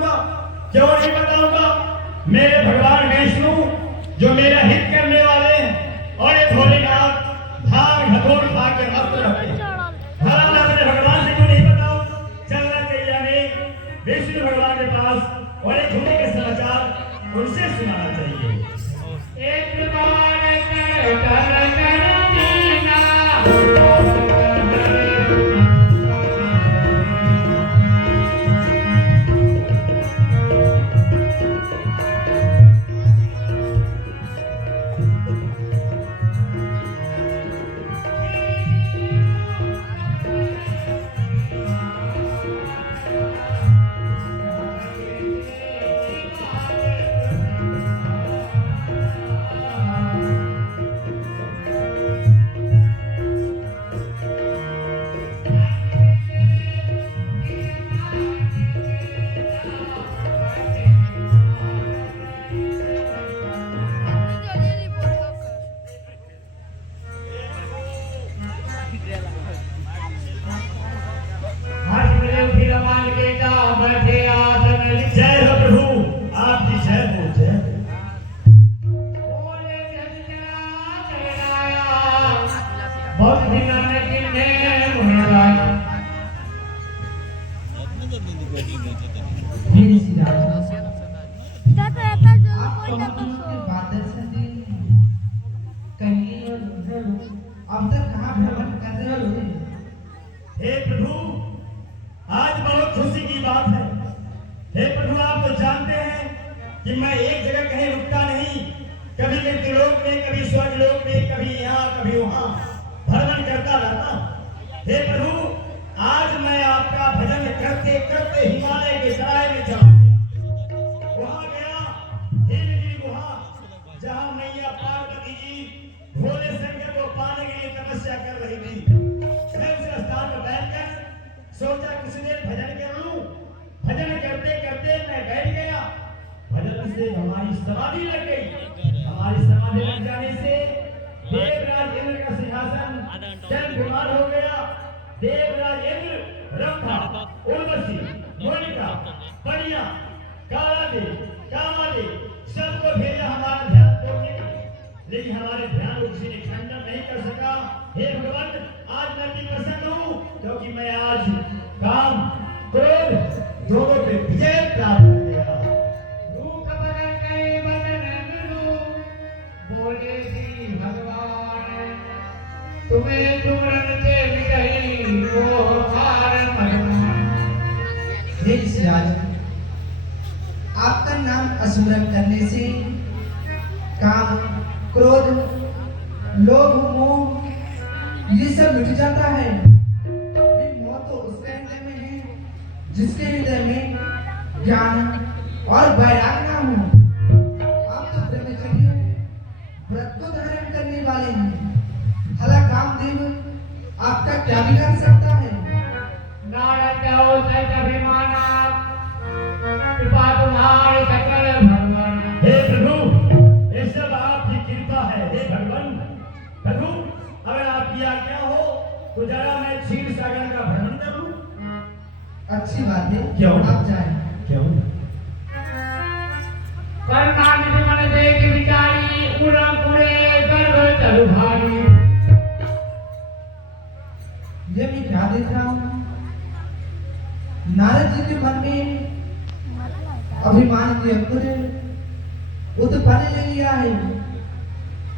क्यों नहीं बताऊंगा? मेरे भगवान विष्णु जो मेरा हित करने वाले हैं और ये भोलेनाथ भाग हथौड़ खा के मस्त रहते हैं। भला मैं अपने भगवान से क्यों नहीं बताऊं? चलना चाहिए हमें विष्णु भगवान के पास और एक झूठे के समाचार उनसे सुनाना चाहिए। एक बार अब तक कहाँ भ्रमण कर रहे हो? हे प्रभु, आज बहुत खुशी की बात है। हे प्रभु, आप तो जानते हैं कि मैं एक जगह कहीं रुकता नहीं। कभी मृत्युलोक में, कभी स्वर्गलोक में, कभी यहाँ कभी वहाँ भ्रमण करता रहता हूँ। हे प्रभु, आज मैं आपका भजन करते करते हिमालय के सराय में चला गया। वहाँ गया हिमगिरी गुहा, जहाँ मैया पार्वती जी भोले शंकर को पाने के लिए तपस्या कर रही थी। मैं उस स्थान पर बैठकर सोचा कुछ देर भजन कर लूं। भजन करते करते मैं बैठ गया। भजन से हमारी समाधि लग गई। हमारी समाधि लग जाने से देवराज इंद्र का सिंहासन चंद्रमान हो गया। देवराज इंद्र, रंभा, उर्वशी, मोनिका, परिया, कालादेव, कामादेव सबको भेजा हमारा ध्यान तोड़ने के लिए, लेकिन हमारे ध्यान को किसी ने खंडन नहीं कर सका। हे भगवान, आज मैं भी प्रसन्न हूँ क्योंकि मैं आज काम क्रोध दोनों पे विजय प्राप्त कर गया। रूप बदल गए बदन मिलो, बोले श्री भगवान, तुम्हें तुमरन से मिटई वो हार मरमान। हे राज, आपका नाम स्मरण करने से काम, क्रोध, लोभ, मोह ये सब मिट जाता है। मोह तो उसके हृदय में है जिसके हृदय में ज्ञान और वैराग ना हो। आप तो ब्रह्मचर्य व्रत को धारण करने वाले हैं। भला कामदेव आपका क्या बिगाड़ सकता है? नारद जाओ सच अभिमाना, कृपा तुम्हारे सकल भगवान। हे प्रभु, ये सब आपकी कृपा है। हे भगवान, प्रभु अगर आपकी आज्ञा हो तो जरा मैं क्षीर सागर का भ्रमण करूं। अच्छी बात है, क्यों आप जाएं। क्यों? कर्णानिधि मन देख विचारी, उड़ा पुरे गर्भ तरु भारी। ये मैं क्या देख रहा हूँ? नारद जी के मन में अभिमान की अंकुर उत्पन्न ले लिया है,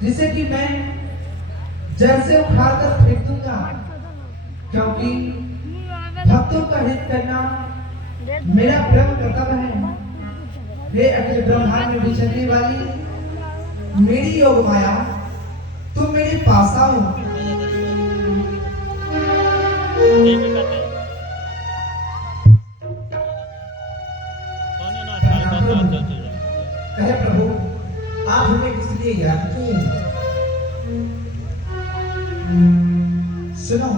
जिसे कि मैं जैसे उखाड़ कर फेंक दूंगा, क्योंकि भक्तों का हित करना मेरा परम कर्तव्य है। वे अखिल ब्रह्मांड में विचरने वाली मेरी योग माया, तुम मेरे पास आओ। कहे प्रभु, आप हमें किस लिए याद किए? सुनो,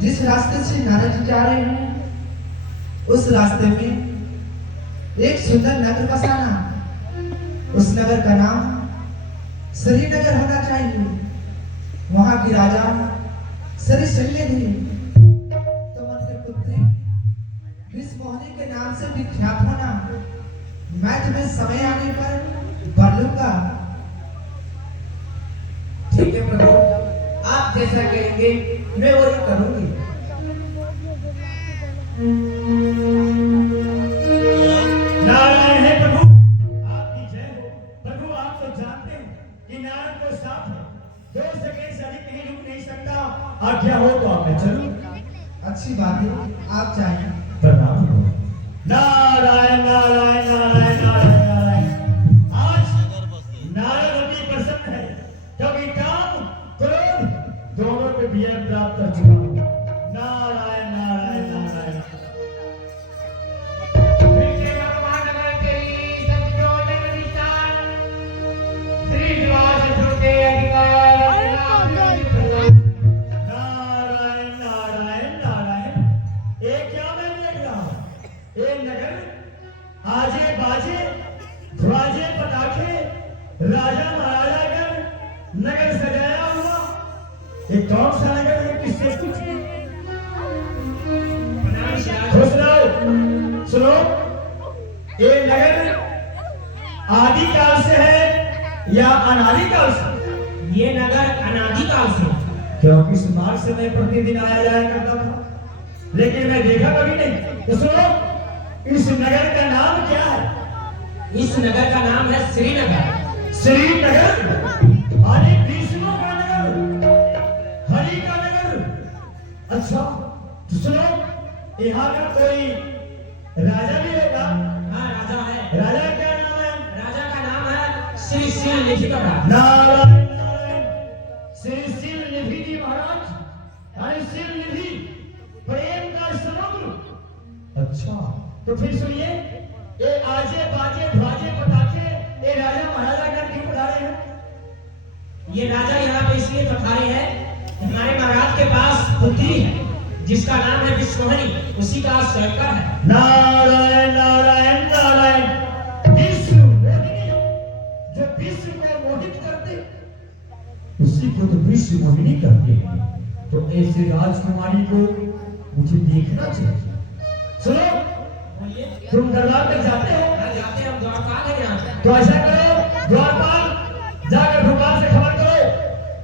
जिस रास्ते से नारद जी जा रहे हैं, उस रास्ते में एक सुंदर नगर बसाना। उस नगर का नाम श्रीनगर होना चाहिए। वहां की राजा श्री शल्य थी, तो उनके पुत्री विष मोहिनी के नाम से विख्यात होना मैं तुम्हें समय आने पर बदलूंगा। ठीक है प्रभु, आप जैसा कहेंगे मैं वही करूंगी। नारायण है प्रभु, आपकी जय हो। प्रभु आप तो जानते हैं कि नारायण को साफ है, 2 सेकंड से अधिक कहीं रुक नहीं सकता। आज्ञा हो तो आप मैं चलूं। अच्छी बात है, आप चाहिए। प्रणाम हो। नारायण नारायण नारायण नारायण नारायण। आज नारायण अति प्रसन्न है क्योंकि काम क्रोध दोनों को विजय प्राप्त कर चुका हूं। नारायण नारायण नारायण। नारायण नारायण नारायण। ये क्या मैं देख रहा हूं? ये नगर आजे बाजे ध्वजे पटाखे राजा महाराजा कर नगर सजाया हुआ। ये कौन सा नगर है? किससे पूछे? खुश रहो। सुनो, ये नगर आदिकाल से है या अनादिकाल से? ये नगर अनादिकाल से, क्योंकि इस मार्ग से मैं प्रतिदिन आया जाया करता था, लेकिन मैं देखा कभी नहीं। तो सुनो, इस नगर का नाम क्या है? इस नगर का नाम है श्रीनगर। श्रीनगर अरे भीष्मों का नगर, हरि का नगर। अच्छा तो सुनो, यहाँ का कोई राजा भी होगा? हाँ, राजा है। राजा का क्या नाम है? राजा का नाम है श्री शिवलिखित। नारायण नारायण। श्री शिवलिखित जी महाराज, अरे शिवलिखि प्रेम का समुद्र। अच्छा तो फिर सुनिए, ये आजे बाजे ध्वजे पटाखे ये राजा महाराजा का क्यों पधारे हैं? ये राजा यहाँ पे इसलिए पधारे हैं कि हमारे महाराज के पास पुत्री है जिसका नाम है विश्वमणि, उसी का सहकर है। नारायण नारायण नारायण। विश्व मोहिनी, जो विश्व को मोहित करते उसी को तो विश्व मोहिनी करते हैं। तो ऐसे राजकुमारी को मुझे देखना चाहिए। सुनो, बोलिए। तुम दरबार तक जाते हो? हाँ, जाते हैं हम, द्वारपाल है यहाँ। तो ऐसा करो, द्वारपाल जाकर भोपाल से खबर करो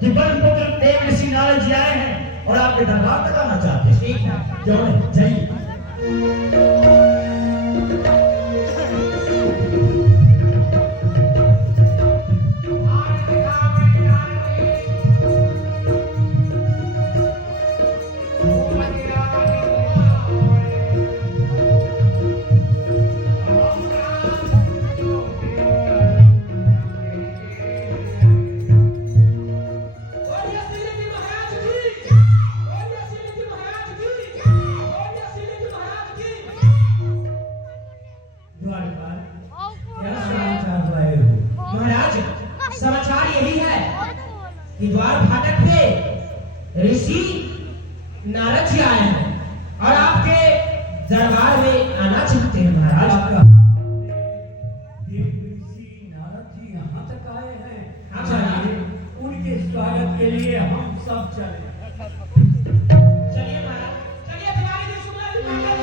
कि ब्रह्मपुत्र देव ऋषि नारद जी आए हैं और आपके दरबार तक आना चाहते हैं। ठीक है। क्यों नहीं? जाइए। समाचार यही है कि द्वार फाटक पे ऋषि नारद जी आए हैं और आपके दरबार में आना चाहते हैं महाराज। ऋषि नारद जी यहाँ तक आए हैं। हाँ चलिए, उनके स्वागत के लिए हम सब चले। चलिए महाराज, चलिए तुम्हारे लिए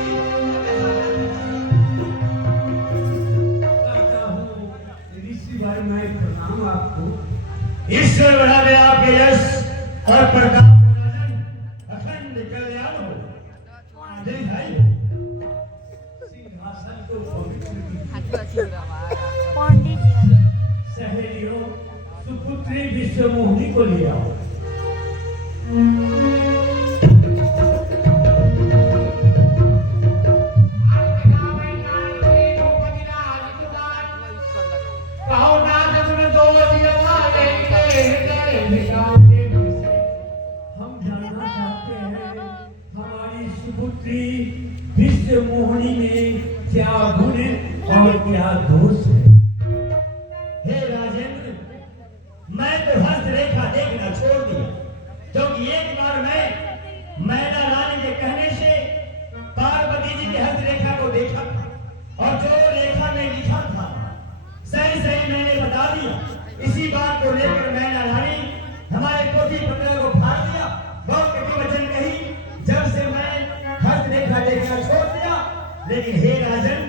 ऋषि भाई मैं प्रणाम आपको। ईश्वर बढ़ावे आपके यश और प्रताप को राजन अखंड कल्याण हो। आदि भाई सिंहासन को पवित्र सहेलियों सुपुत्री विश्वमोहिनी को लिया। हम जानना चाहते हैं हमारी सुपुत्री विश्वमोहिनी में क्या गुण और क्या दोष है? हे राजेंद्र, मैं तो हस्तरेखा देखना छोड़ दिया क्योंकि एक बार मैं मैना रानी के कहने से पार्वती जी की हस्तरेखा को देखा था और जो रेखा में लिखा था सही सही मैंने बता दिया। इसी बात को लेकर मैना रानी हमारे पोती पुत्र को फाड़ दिया, बहुत कटु वचन कही। जब से मैं हस्तरेखा देखना छोड़ दिया, लेकिन हे राजन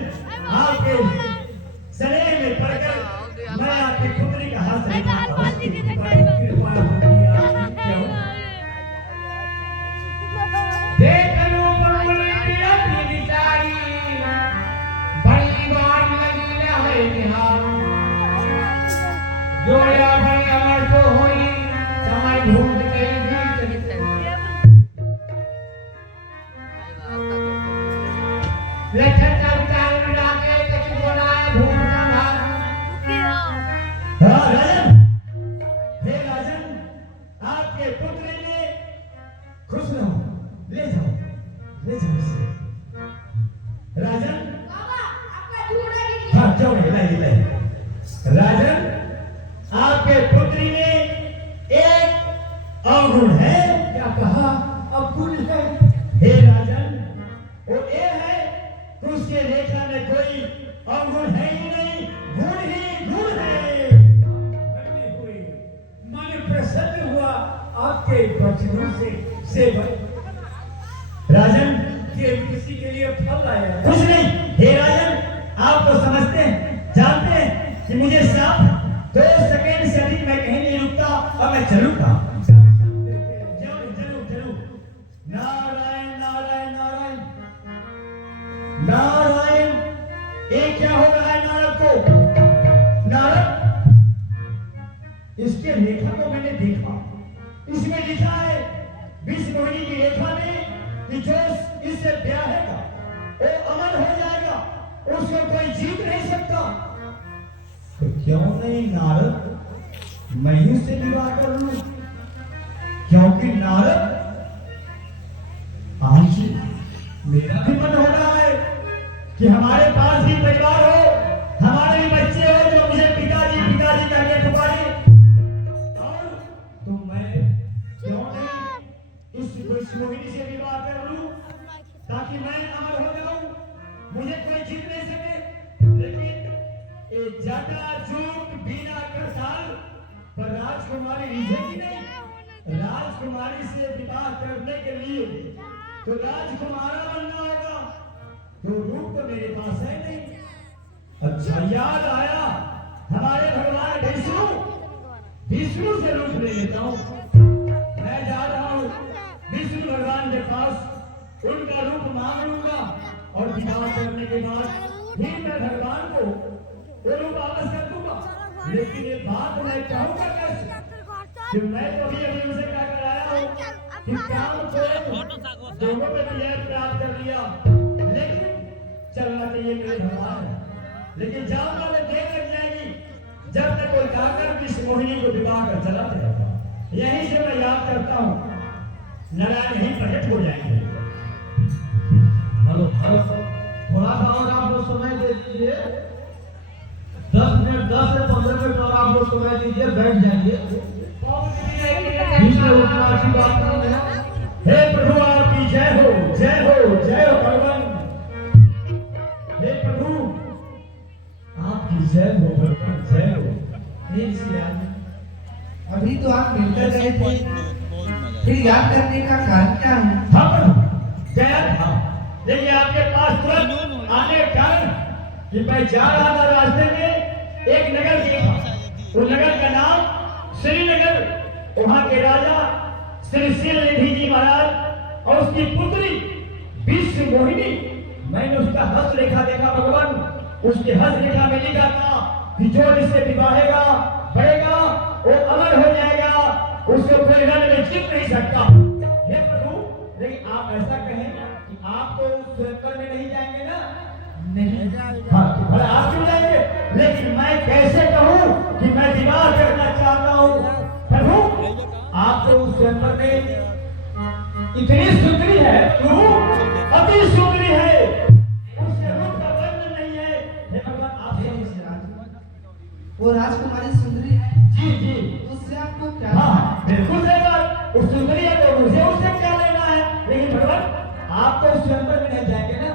जाओ हिला राजन, आपके पुत्री में एक अवगुण है। क्या कहा? अवगुण है? हे राजन, वो ये है कि उसके रेखा में कोई अवगुण है ही नहीं, गुण ही गुण है। धन्य हुए, मन प्रसन्न हुआ आपके वचनों से। सेवक राजन, ये किसी के लिए फल आया है? कुछ नहीं। हे राजन, आप तो समझते हैं, जानते हैं कि मुझे साफ 2 सेकंड से अधिक मैं कहीं नहीं रुकता और मैं चलूंगा। जरूर जरूर। नारायण नारायण नारायण नारायण। ये क्या हो रहा है नारद को? नारद, इसके रेखा को मैंने देखा, इसमें लिखा है विष मोहिनी की रेखा में कि जो इससे ब्याहेगा वो अमर हो जाएगा, उसको कोई जीत नहीं सकता। तो क्यों नहीं नारद, मैं ही उससे विवाह कर लूं? क्योंकि नारद, आज मेरा भी मन हो रहा है कि हमारे पास भी परिवार हो, हमारे भी बच्चे हो जो मुझे पिताजी पिताजी करके पुकारे। और तो मैं क्यों नहीं इस मोहिनी से विवाह कर लूं ताकि मैं अमर हो जाऊं, मुझे कोई जीत नहीं सके। लेकिन ये जटाजूट बिना करताल पर राजकुमारी रिझेगी नहीं। राजकुमारी से विवाह करने के लिए तो राजकुमारा बनना होगा, तो रूप तो मेरे पास है नहीं। अच्छा याद आया, हमारे भगवान विष्णु से रूप ले लेता हूँ। मैं जा रहा हूँ विष्णु भगवान के पास, उनका रूप मांग लूंगा और विवाह करने के बाद फिर मैं भगवान को वो रूप वापस कर दूंगा। लेकिन ये बात मैं कहूंगा कैसे कि मैं तो अभी उनसे क्या कराया हूँ कि काम को दोनों पे विजय प्राप्त कर लिया, लेकिन चलना चाहिए मेरे भगवान। लेकिन जाऊंगा मैं देर लग जाएगी जब तक कोई जाकर इस मोहिनी को विवाह कर चला जाएगा। यहीं से मैं याद करता हूँ, नारायण ही प्रकट हो जाएंगे। हेलो, थोड़ा सा और आप लोग समय दे दीजिए, 10 मिनट 10 से 15 मिनट और आप लोग समय दीजिए, बैठ जाइए। बीच में उठना अच्छी बात नहीं है। हे प्रभु आपकी जय हो, जय हो, जय हो भगवान। हे प्रभु आपकी जय हो भगवान, जय हो। हे ऋषिराज, अभी तो आप मिलकर गए थे, फिर याद करने का कारण क्या है? हाँ प्रभु, गया था, लेकिन आपके पास तुरंत आने के कारण कि मैं जा रहा था, रास्ते में एक नगर देखा, उस नगर का नाम श्रीनगर। वहां के राजा श्री शिलनिधि जी महाराज और उसकी पुत्री विष मोहिनी, मैंने उसका हस्त रेखा देखा भगवान। उसके हस्त रेखा में लिखा था कि जो इससे विवाहेगा बढ़ेगा वो अमर हो जाएगा, उसको कोई रण में जीत नहीं सकता। हे प्रभु, लेकिन आप ऐसा कहें कि आप तो स्वयंवर में नहीं जाएंगे ना? नहीं। हाँ, तो भला आप क्यों जाएंगे? लेकिन मैं कैसे कहूँ कि मैं विवाह करना चाहता हूँ? प्रभु, आप तो उस स्वयंवर में इतनी सुंदरी है, तू अति सुंदरी है, उसके रूप का वर्णन नहीं है। हे भगवान, आप हे ऋषिराज, वो राजकुमारी सुंदरी है, जी जी, उससे आपको क्या? हाँ बिल्कुल सही बात, वो सुंदरी है तो मुझे उससे क्या लेना है? लेकिन भगवान, आप तो उस स्वयंवर में नहीं जाएंगे ना?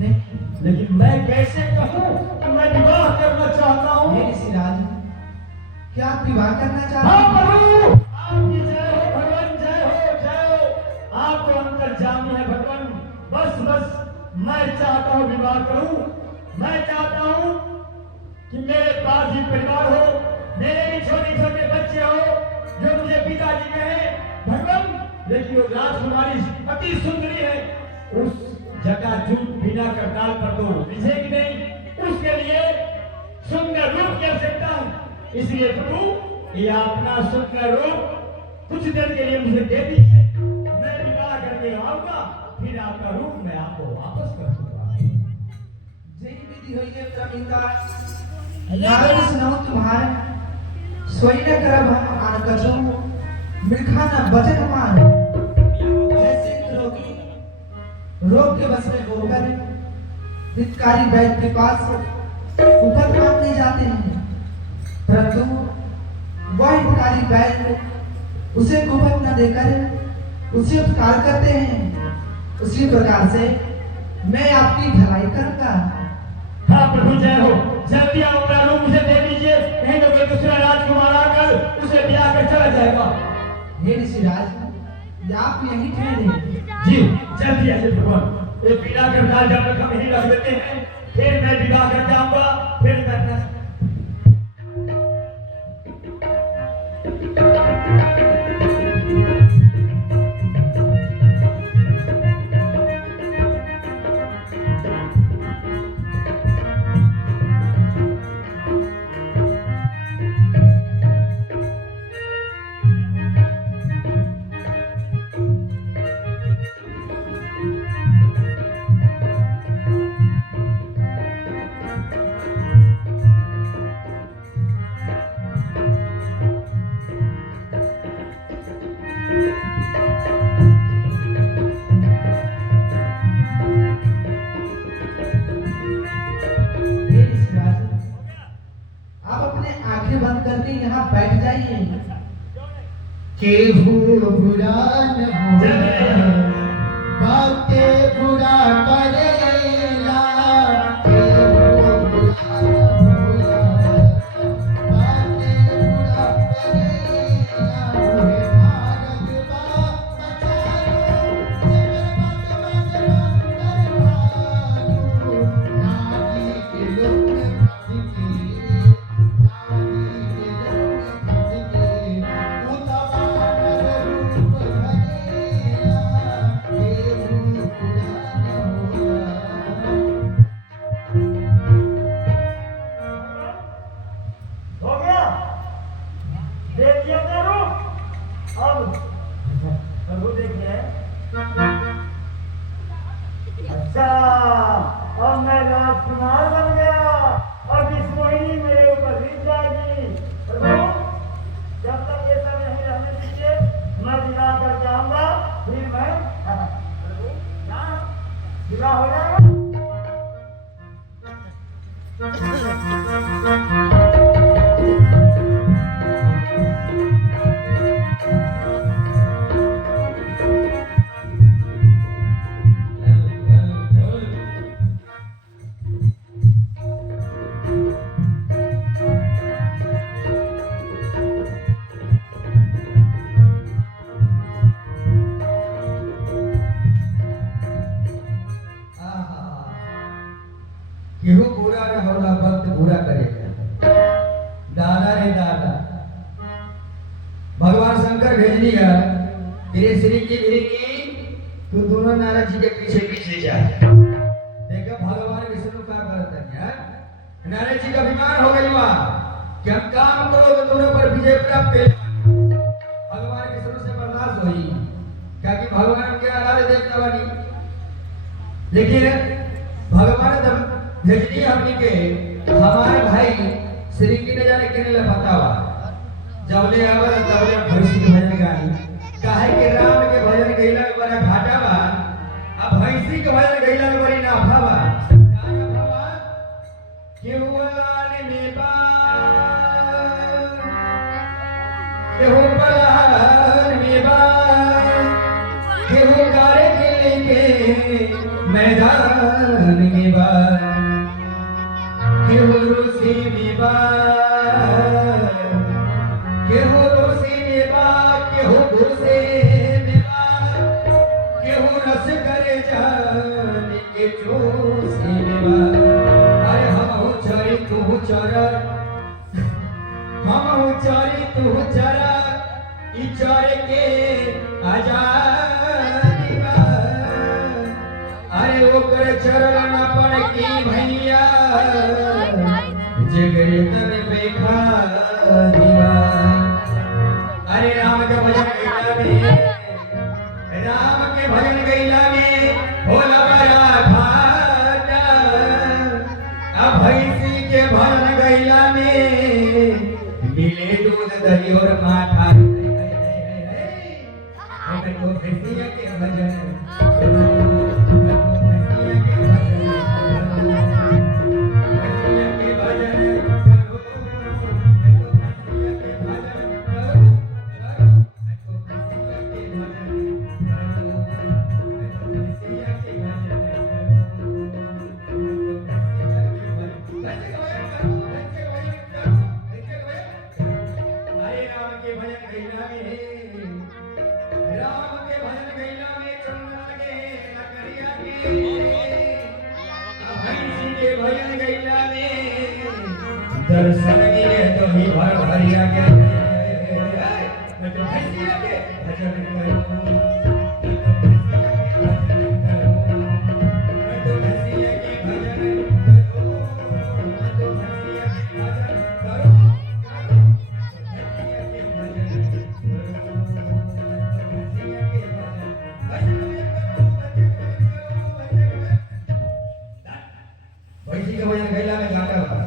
नहीं। लेकिन मैं कैसे कहूँ कि मैं विवाह करना चाहता हूँ? हे ऋषिराज, क्या आप विवाह करना चाहते हाँ हैं? प्रभु, आपकी जय हो भगवान, जय हो, जय हो। आप तो अंतर्यामी है भगवान। बस मैं चाहता हूँ विवाह करूं। मैं चाहता हूँ कि मेरे पास भी परिवार हो, मेरे भी छोटे छोटे बच्चे हो जो मुझे पिताजी कहे भगवान। लेकिन वो राजकुमारी अति सुंदरी है, उस जटाजूट बिना करताल पर तो विजय की नहीं, उसके लिए सुंदर रूप की आवश्यकता है। इसलिए प्रभु, ये अपना सुंदर रूप कुछ देर के लिए मुझे दे दीजिए, मैं विवाह करके आऊंगा, फिर आपका रूप मैं आपको वापस कर दूंगा। जय विधि होइए प्रमिता, नारद सुनाओ तुम्हारे, सोई न करब हम आन कछो, मिलखा न बचन मान। जैसे एक रोगी रोग के बस में होकर हितकारी वैद्य के पास उपद मांगने जाते हैं, परंतु वह हितकारी बैल उसे कुपद न देकर उसे उपकार करते हैं। उसी प्रकार से मैं आपकी भलाई करूंगा। हाँ प्रभु जय हो, जल्दी आप अपना रूप मुझे दे दीजिए, नहीं तो कोई दूसरा राजकुमार आकर उसे ब्याह कर चला जाएगा। हे ऋषिराज, आप यहीं ठहरे। जी जल्दी आइए भगवान, ये पीला करताल जब तक हम यहीं रख देते हैं, फिर मैं विवाह करके आऊंगा, फिर मैं अपना हे ऋषिराज, आप अपने आंखें बंद करके यहाँ बैठ जाइए। केहू बुरा न होए, बातें बुरा करेला। केहू बुरा न होए, बातें बुरा करेला। ओहे भारत बा बचाओ, जगर मत भागो। नारी के लोग भाग के, नारी के लोग भाग के, उतार रूप धरेला। केहू बुरा न होए। हो गया, देख लिया अपना रूप। अब प्रभु देखिए, अच्छा अब मैं राजकुमार बन गया, अब इस मोहिनी मेरे ऊपर रीत जाएगी। प्रभु जब तक ये सब नहीं रहने दीजिए, मैं विवाह करके आऊंगा, फिर मैं प्रभु यहाँ विवाह हो जाएगा। केहू बुरा न होला, वक्त बुरा करेगा। दादा रे दादा, भगवान शंकर भेजनी है तेरे श्री की भेजी, तू दोनों नारद जी के पीछे पीछे जा। देखो भगवान विष्णु क्या करते हैं। नारद जी का अभिमान हो गई वहाँ कि हम काम करो तो दोनों पर विजय प्राप्त कर। भगवान विष्णु से बर्दाश्त हुई, क्या कि भगवान के आराध्य देवता बनी। लेकिन भगवान जब भेजनी हमनी के, हमारे भाई श्रृंगी ने जाने के लिए बतावा, जबले आवर तबले भैंसी के भजन गाई। काहे के राम के भजन गईला में बड़ा घाटा बा, अब भैंसी के भजन गईला में बड़ी नाफा बा। का नाफा बा? केहू लाल में बा, केहू पलान में बा, केहू गारे के मैदान में बा, केहू रूसी में बा, केहू रूसी में बा, केहू घुसे में बा, केहू रस करे जान के जोशी में बा। अरे हम चरी तू चर, हम चरी तू चरा, ई चर के आजादी बा। अरे ओकर चरण अपन की भैया, जगत में बेखा दिवा। अरे राम के भजन गईला में, राम के भजन गईला में होला बड़ा घाटा। अब भैंसी के भजन गईला में मिले दूध दही और माठा। भैंसिया के भजन भजन गैला में दर्शन मिले तो ही भर भरिया के मैं तो भैया के भजन करूं मैं तो भैया के भजन करूं मैं तो भैया के भजन करूं भैसी के भजन गैला में गाता बा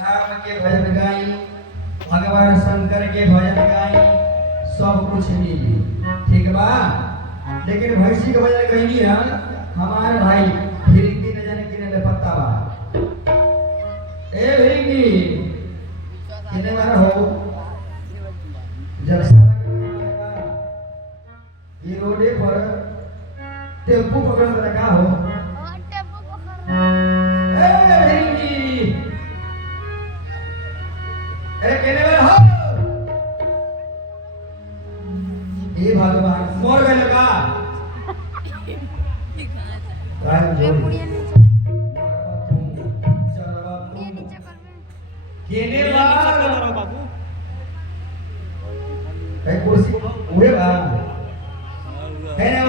राम के भजन गाई भगवान शंकर के भजन गाई सब कुछ मिली ठीक बा लेकिन भैसी के भजन गईली है हमारे भाई फिरंगी न जाने किने पत्ता बा ए फिरंगी किने बार हो जब सड़क ये रोडे पर टेम्पू पकड़ कर रखा हो भगवान मोर गए लगा केने बाबू कई कुर्सी उहे बा है ना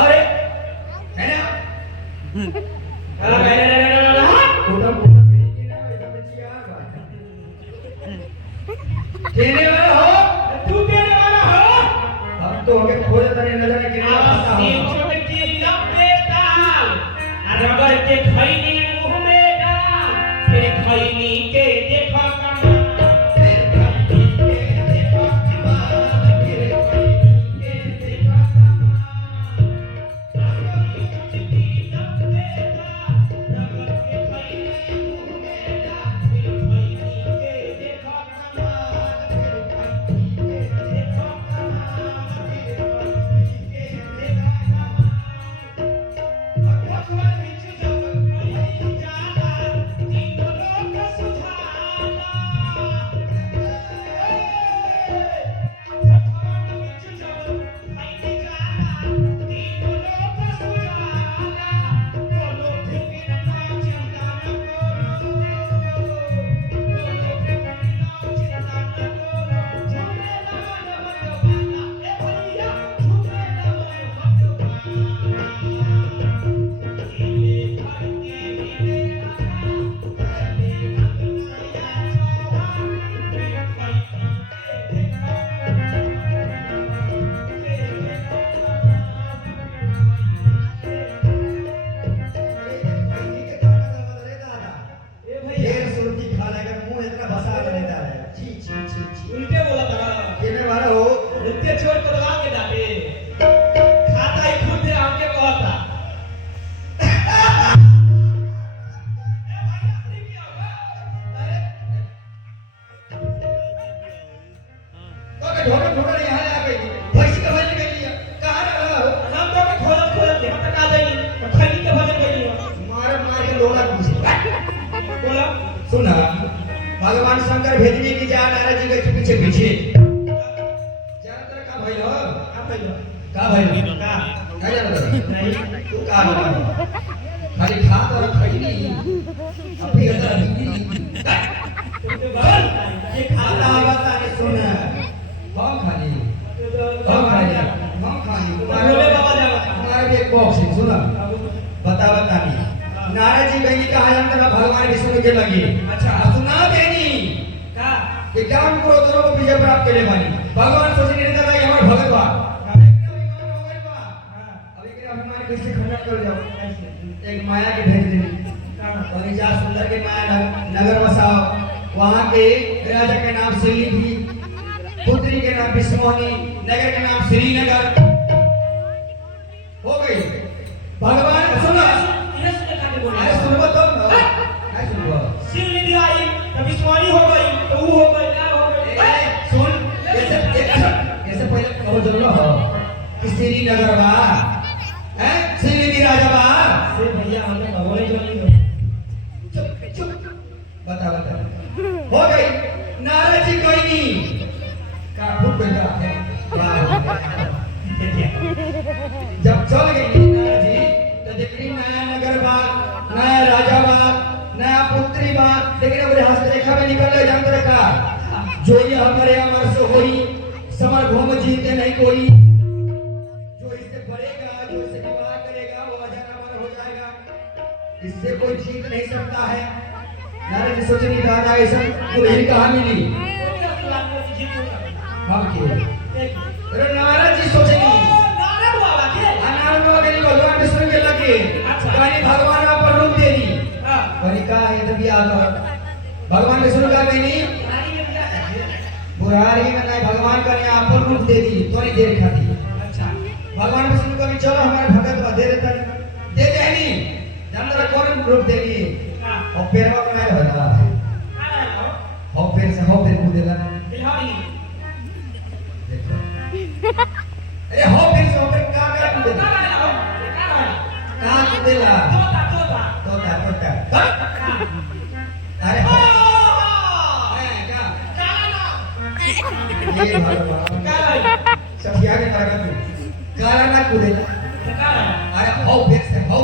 अरे है ना केने वाला हो तू केने वाला हो हम तो हमें खोज तने नजर केने वाला छोटे की लंबे ताल रबर के खैनी मुंह में डाल फिर खैनी के देखा उल्टे बोला था केने वाला हो उल्टे छोड़ कर लगा के डाले खाता ही खुद से आके कहता तो के ढोल यहां आ गई भैंसी का भजन गई कहां रहा हो हम तो के खोल के हटा देली खैनी के भजन गई मार के लोला पूछे बोला सुना भगवान शंकर भेजने की जा नाराज जी के पीछे पीछे ज्यादातर का भइल हो का भइल का जानो नहीं तू का भइल खाली खा और खैनी अभी अंदर बिजली ये खाता बता ने सुना हम खाली बोले बाबा जा तुम्हारे एक बॉक्स है सुना बता नहीं नाराज जी गई कहा जानता भगवान विष्णु के लगी अच्छा सुना देनी का कि काम करो दोनों को विजय प्राप्त के लिए मानी भगवान सोचे नहीं था कि हमारे भगत बा अभी के अभिमान कैसे खंडन कर जाओ एक माया के भेज देनी और जा सुंदर के माया नगर बसाओ वहां के राजा के नाम सिली थी पुत्री के नाम विष्णुनी नगर के नाम श्रीनगर हो गई भगवान सुनो अरे सुनो तो नहीं सुनो सिर ली आई तो विश्वानी हो गई तो वो हो गई ना हो गई सुन ऐसे पहले कहो जरूर हो कि श्रीनगर बा हैं श्रीनगर राजा बा से भैया हमने बोले जो नहीं चुप बता हो गई नारद जी कोई नहीं का भूख गया है जब चल गई नारद जी इससे कोई जीत नहीं सकता है। नारद जी सोचनी दादा ऐसा दुल्हन कहाँ मिली हम के अरे नारद जी सोचनी नारद बाबा के नारद बाबा के भगवान विष्णु के लगे अच्छा। कहीं भगवान आप पर रूप दे दी हां कहीं का ये तो बिया भगवान विष्णु का कहनी रानी के क्या है बुरारी में नहीं भगवान का यहाँ पर रूप दे दी थोड़ी देर खाती अच्छा भगवान विष्णु का भी चलो हमारे भगत बा दे देता दे देनी जानवर कौन रूप दे दी हां और पैरवा में नहीं होला हो पैर से हो पैर कूदेला बिहारी देखो अरे हो पैर से हो पैर का कूदेला कहाँ कूदेला तोता अरे हो क्या ये भगवान सफिया के तरह तू काला ना कूदेला अरे हो पैर से हो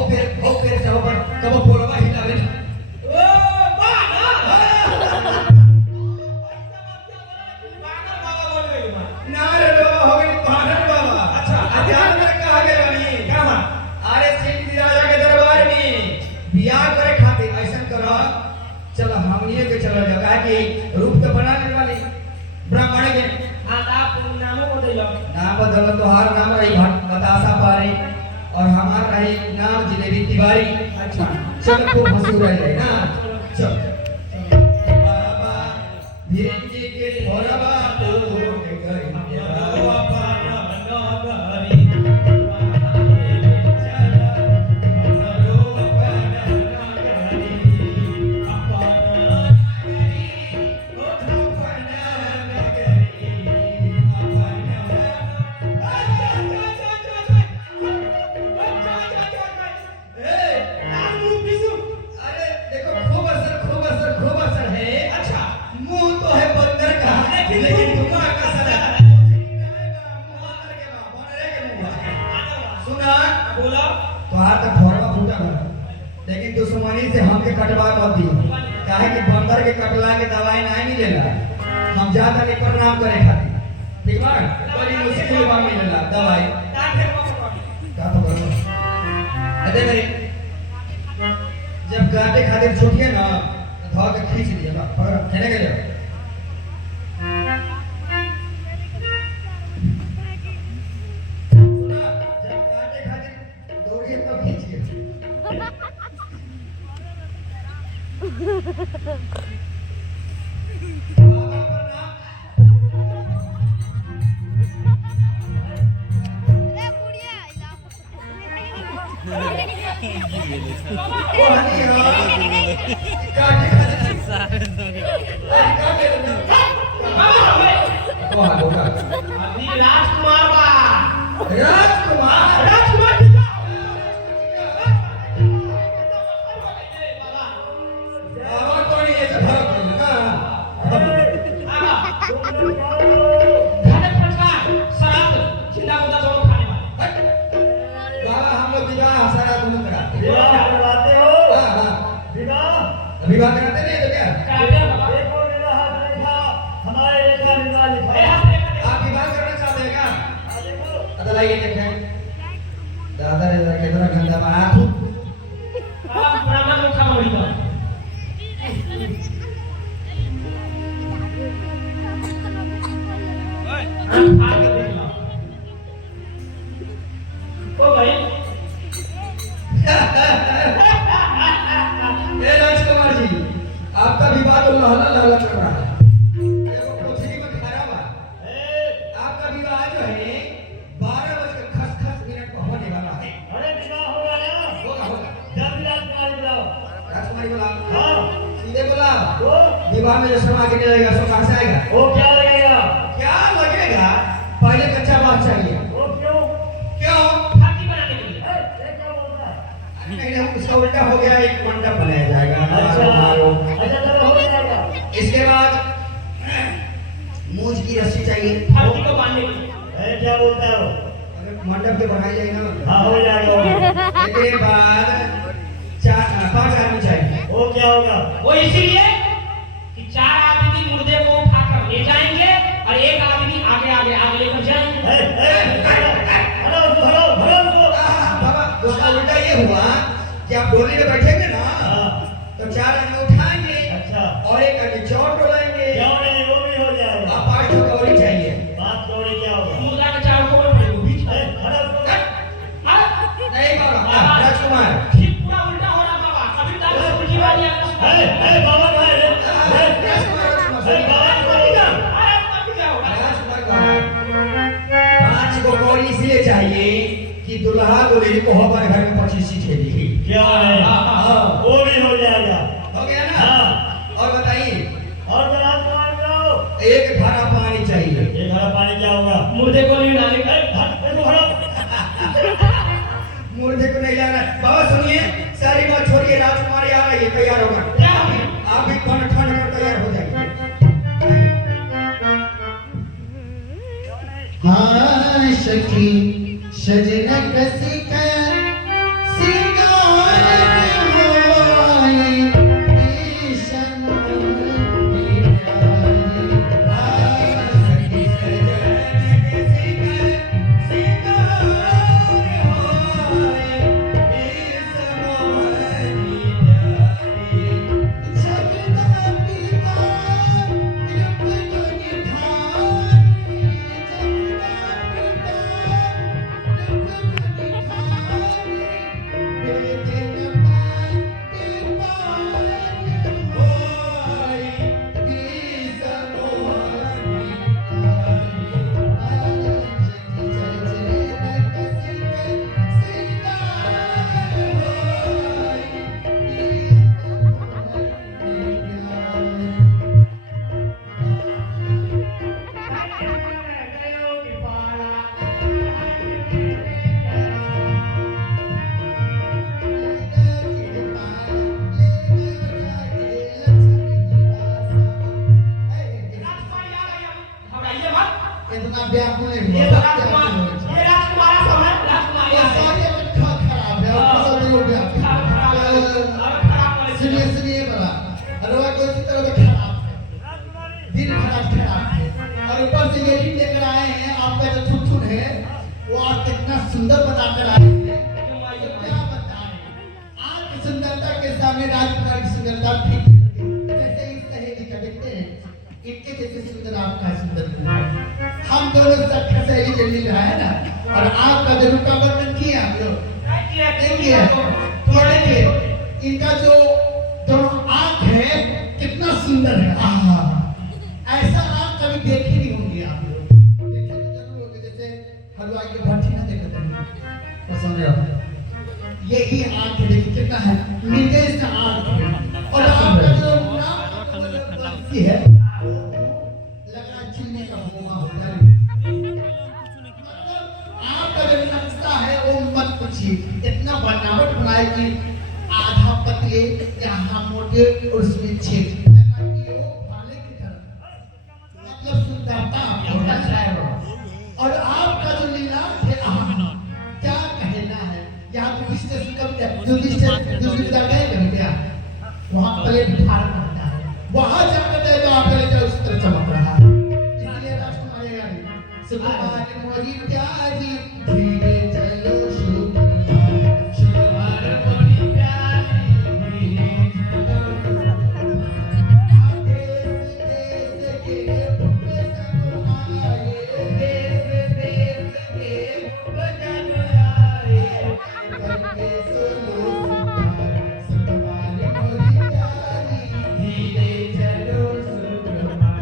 पर कब पोलवा हिलावे नारद बाबा हो गए पागल बाबा अच्छा। अचानक में कहा गए बनी अरे सिंह जी राजा के दरबार में बियाह करे खातिर ऐसा करो चलो हमनिए के चलो जगह कि रूप के बनाने वाली ब्राह्मण के नाम बदल तो हर नाम रही बतासा पारी और हमार रही नाम जिलेबी तिवारी अच्छा चल खूब हंसी रही ना चल बाबा भिरंगी के थोरबा तो के गई अरे देखो खूब असर है अच्छा मुंह तो है बंदर का लेकिन तुम्हारा का असर है सुना बोला तो हाथ तक थोड़ा फूटा बना लेकिन दुश्मनी से हमके कटवा मत दियो काहे कि बंदर के कटला के दवाई नहीं मिलेला हम ज्यादा नहीं प्रणाम करे खातिर ठीक बा बड़ी मुश्किल में मिलेला दवाई का तो करो अरे मेरे जब काटे खातिर छूटिए ना तो धो के खींच दिए ना पकड़ खेने के लिए सुना जब काटे खातिर दौड़िए तब खींचिए बाबा प्रणाम ओ हनी हो काटे खातिर काटे ओ हा बोला राजकुमार बा राजकुमार बाबा कोणी ऐसे फरक पड़ेगा बाबा हम लोग विवाह सारा दोनों कराते हैं विवाह करवाते हो हाँ हाँ विवाह विवाह कराते नहीं तो क्या एक और विवाह नहीं था हमारे रेखा विवाह लिखा है आप विवाह करना चाहते हैं क्या देखो अदा लाइए देखें दादा रे कितना गंदा बात ए राजकुमार जी आपका विवाह तो लहला लहला चल रहा है देखो कोठरी में खड़ा हुआ आपका विवाह जो है 12:खस मिनट पर होने वाला है अरे विवाह होगा ना होगा जल्दी राजकुमारी बुलाओ राजकुमारी बोला हाँ सीधे बोला वो विवाह में जो समा के लगेगा सो कहाँ से आएगा वो क्या लगेगा क्या लगेगा पहले कच्चा बात चाहिए वो क्यों क्यों ये क्या बोलता है नहीं हम उसका उल्टा हो गया एक मंडप बनाया जाएगा अच्छा चलो हो जाएगा इसके बाद मूंछ की रस्सी चाहिए ए, क्या बोलता है वो अगर मंडप के बनाई जाए ना हाँ हो जाएगा इसके बाद 5 आदमी चाहिए वो क्या होगा वो इसीलिए कि 4 आदमी मुर्दे को उठाकर ले जाएंगे और एक आदमी आगे आगे आगे लेकर जाएंगे हेलो उसको बाबा उसका उल्टा ये हुआ कि आप डोली में बैठेंगे ना हाँ। तो 4 आदमी उठाएंगे अच्छा। और एक आदमी चौर डोलाएंगे। क्यों नहीं, वो भी हो जाएगा। आप 5 कौड़ी चाहिए। 5 कौड़ी क्या होगा? मुद्रा के 4 को पड़ेगा बीच में। खड़ा हो। नहीं बाबा, राजकुमार ठीक पूरा उल्टा हो रहा बाबा। कभी दाल सब्जी वाली बाबा भाई पांच को कौड़ी इसलिए चाहिए कि दुल्हा दुल्हन को हमारे घर में 25 खेली। क्या है? वो भी हो जाएगा। हो गया ना? हाँ। और बताइए, और जनाब तुम्हारे जाओ। एक घड़ा पानी चाहिए। ये घड़ा पानी क्या होगा? मुर्दे को नहीं डाले मुर्दे को नहीं लाना। बाबा सुनिए, सारी बात छोड़िए, राजकुमारी आ रही है, तैयार होगा। आप भी ठंड कर तैयार हो जाइए। हाँ सखी सजन कसी का सिंगार होए ईशन सखी सजन किसी का सिंगार होए, इस मोहनी प्यारी। जगदा पिता रूप जो निधारी, इतना व्याकुल नहीं ये हुआ। राजकुमार, ये राजकुमारा सब है। राजकुमार ये सारी अवस्था खराब है, और सब लोग सुनिए सुनिए बड़ा, अरवा को इसी तरह से खराब है, दिन भर खराब है, और ऊपर से ये भी लेकर आए हैं आपका जो थुथुन है, वो आप कितना सुंदर बनाकर आए हैं। तो क्या बताएं, आपकी सुंदरता के सामने राजकुमार की सुंदरता ठीक है। जैसे इस सहेली का देखते हैं, इनके जैसे सुंदर आपका सुंदर है। हम दोनों सखा सहेली के मिल रहा है ना, और आपका जो रूप का वर्णन किया हम लोग देखिए, तो देखिए इनका जो दोनों आंख है कितना सुंदर है। आहा, ऐसा आंख कभी देखे नहीं होंगे आप लोग। देखे तो जरूर होंगे, जैसे हलवाई के भट्टी ना देखते हैं, पसंद है। यही आंख है, देखिए कितना है निर्देश का आंख है। और आपका जो नाम है लगा चिल्ली का हुआ होता है। आपका जो नक्शा है वो मत पूछिए, इतना बनावट बनाए कि आधा पतले यहाँ मोटे और उसमें छेद लगा कि वो भाले की तरह, मतलब सुंदरता आपको अच्छा है वो। और आपका जो लीलाट है, आहा, क्या कहना है। यहाँ तो स्टेशन कब दूसरी जगह गए कभी क्या, वहाँ प्लेट धारण करता है, वहाँ जाकर जाएगा आप उस तरह चमक रहा है। इसलिए राजकुमारी रानी सुकुमार मोरी प्यारी, धीरे चलो सुकुमार, सुकुमार मोरी प्यारी, धीरे चलो। देश देश के भूप सब आए, देश देश के भूप सब आए, करके सुनो सुकुमार, सुकुमार मोरी प्यारी, धीरे चलो सुकुमार।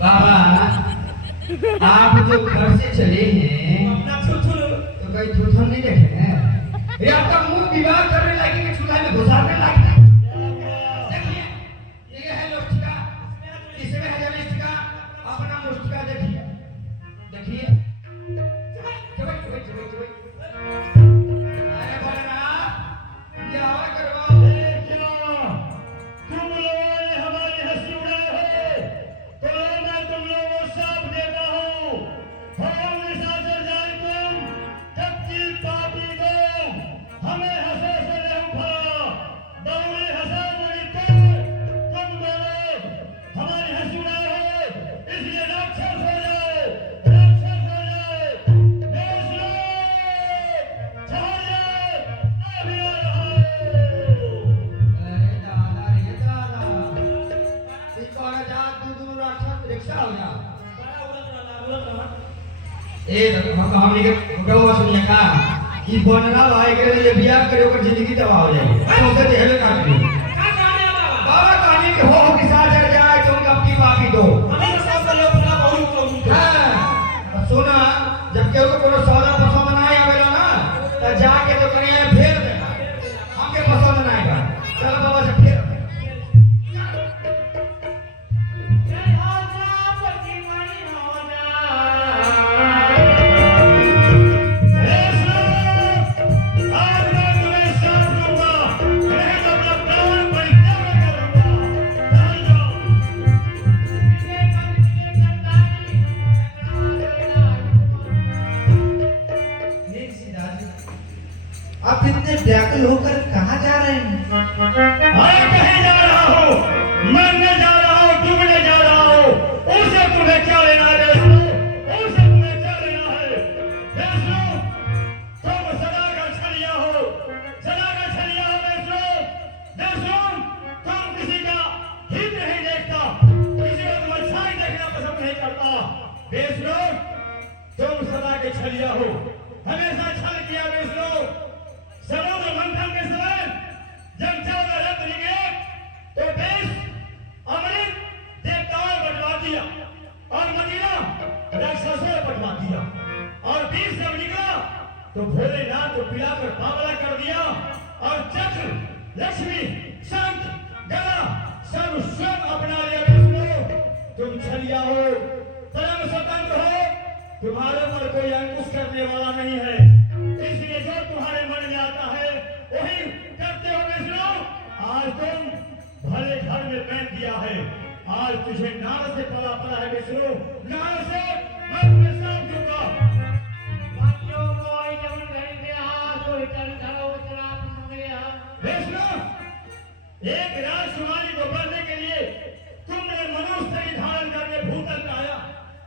बाबा, आप जो घर से चले हैं तो कहीं थुथुन नहीं देखे हैं? ये आपका मुंह विवाह करने लगी कि चूल्हा में घुसाने लगी? देखिए, ये है मुस्टिका, इसमें है मुस्टिका, अपना मुस्टिका देखिए, देखिए। चुप, चुप, चुप, चुप। अरे बोलना, ये आवाज हमने के फोटो सुनिया का कि बनना भाई के लिए बियाह करे ओकर जिंदगी तबाह हो जाए तो उसे देहले काट दी का कहने बाबा बाबा कहानी के हो कि साथ चढ़ जाए तुम अपनी माफी दो हमें सब का लोग ना बहुत कम हां सुना जब केहू को कोनो सौदा पसंद ना आवेला ना त जाके तो कने फेर देना हमके पसंद ना आएगा चल बाबा से फेर जय हो जा पति मणि हो जा हे सिराज, आप इतने व्याकुल होकर कहाँ जा रहे हैं? मैं कहीं जा रहा हूँ मैं न जा रहा हूँ डूबने जा रहा हूँ उसे तुम्हें क्या लेना है उसे तुम्हें क्या लेना है बेसरो तुम सदा का छलिया हो बेसरो बेसरो तुम किसी का हित नहीं देखता किसी का तुम अच्छाई देखना पसंद नहीं करता बेसरो तुम सदा के छलिया हो हमेशा छल किया बेसरो समुद्र मंथन के समय जब 14 रत्न निकले तो देश अमृत देवताओं बंटवा दिया और मदीना राक्षसों बंटवा दिया और 20 जब निकला तो भोलेनाथ को पिलाकर बावला कर दिया और चक्र लक्ष्मी शंख गदा सब स्वयं अपना लिया विष्णु तुम छलिया हो परम स्वतंत्र हो तुम्हारे ऊपर कोई अंकुश करने वाला नहीं है इसलिए जो तुम्हारे मन में आता है वही करते हो विष्णु आज तुम भले घर में बैठ दिया है आज तुझे नार से पला पड़ा है विष्णु नार से मैं तुम्हें साफ दूंगा बाकियों को जब घर में आ तो चल चलो उतरा मंगया विष्णु एक राजकुमारी को बनने के लिए तुमने मनुष्य शरीर धारण करके भूतल में आया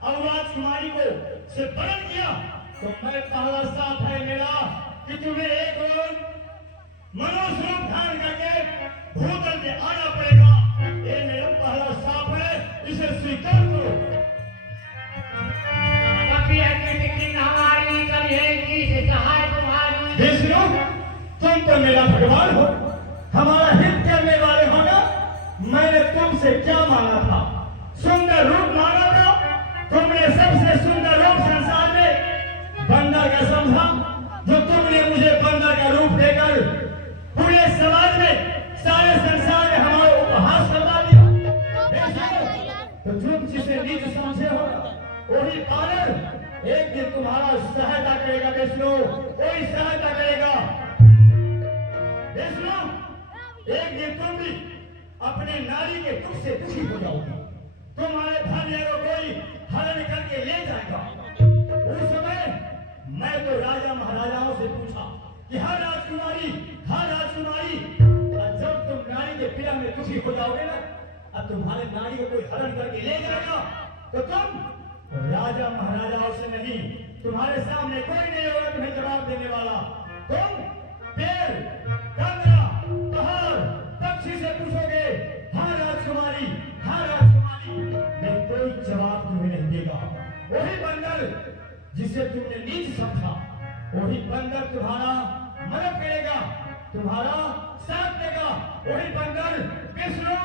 और राजकुमारी को से बरण किया तो मैं पहला साथ है मेरा कि तुम्हें एक मनुष्य रूप धारण करके भूतल में आना पड़ेगा ये मेरा पहला साफ है इसे स्वीकार करो कभी लेकिन हमारी कभी की सहाय तुम्हारी विष्णु तुम तो मेरा भगवान हो हमारा हित करने वाले हो ना मैंने तुमसे क्या मांगा था सुंदर रूप मांगा था तुमने सबसे सुंदर रूप संसार में बंदर का समझा जो तुमने मुझे बंदर का रूप देकर पूरे समाज में सारे संसार में हमारा उपहास करवा दिया तो तुम जिसे नीच समझे हो वही पालन एक दिन तुम्हारा सहायता करेगा विष्णु कोई सहायता करेगा विष्णु एक दिन तुम भी अपने नारी के दुख से दुखी हो जाओगी तुम्हारे धन को कोई हरण करके ले जाएगा उस समय मैं तो राजा महाराजाओं से पूछा कि हर राजकुमारी जब तुम नारी के पीड़ा में दुखी हो जाओगे ना अब तुम्हारे नारी को कोई हरण करके ले जाएगा तो तुम राजा महाराजाओं से नहीं तुम्हारे सामने कोई नहीं होगा तुम्हें जवाब देने वाला तुम पेड़ कंदरा पहाड़ पक्षी से पूछोगे हाँ राजकुमारी मैं कोई जवाब तुम्हें नहीं देगा वही बंदर जिसे तुमने नीच समझा वही बंदर तुम्हारा मदद करेगा तुम्हारा साथ देगा वही बंदर विष्णु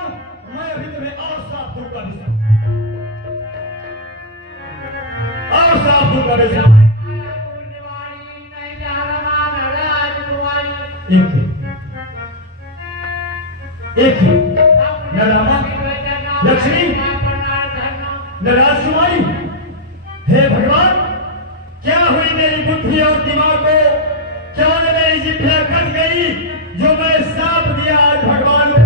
मैं अभी तुम्हें और साफ दूंगा विष्णु और साफ दूंगा विष्णु एक न रामा लक्ष्मी न राजकुमारी हे भगवान क्या हुई मेरी बुद्धि और दिमाग को क्या मेरी जिभ्या कट गई जो मैं साफ दिया आज भगवान को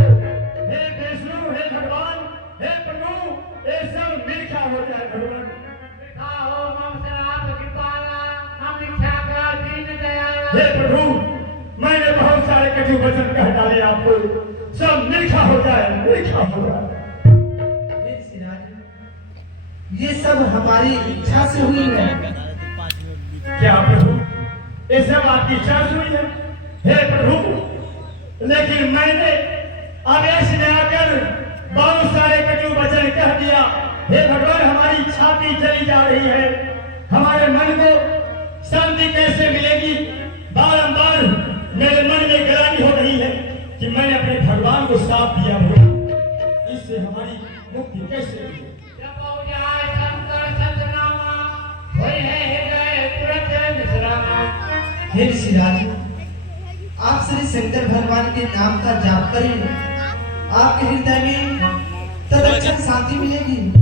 हे विष्णु हे भगवान हे प्रभु ये सब मिलखा हो जाए भगवान हे प्रभु मैंने बहुत सारे कटु वचन कह डाले आपको सब मिलखा हो जाए मिलखा हो जाए हे सिराज, ये सब हमारी इच्छा से हुई है क्या प्रभु ये सब आपकी इच्छा से हुई है हे प्रभु लेकिन मैंने आवेश में आकर बहुत सारे कटु वचन कह दिया हे भगवान हमारी छाती जली जा रही है हमारे मन को बारंबार मेरे मन में ग्लानि हो रही है कि मैंने अपने भगवान को साथ दिया हो, इससे हमारी मुक्ति कैसे होगी? जप हो जाए शंकर सतनामा, होय है हृदय तुरंत विश्रामा। हे ऋषिराज, आप श्री शंकर भगवान के नाम का जाप करें, आपके हृदय में तत्क्षण शांति मिलेगी।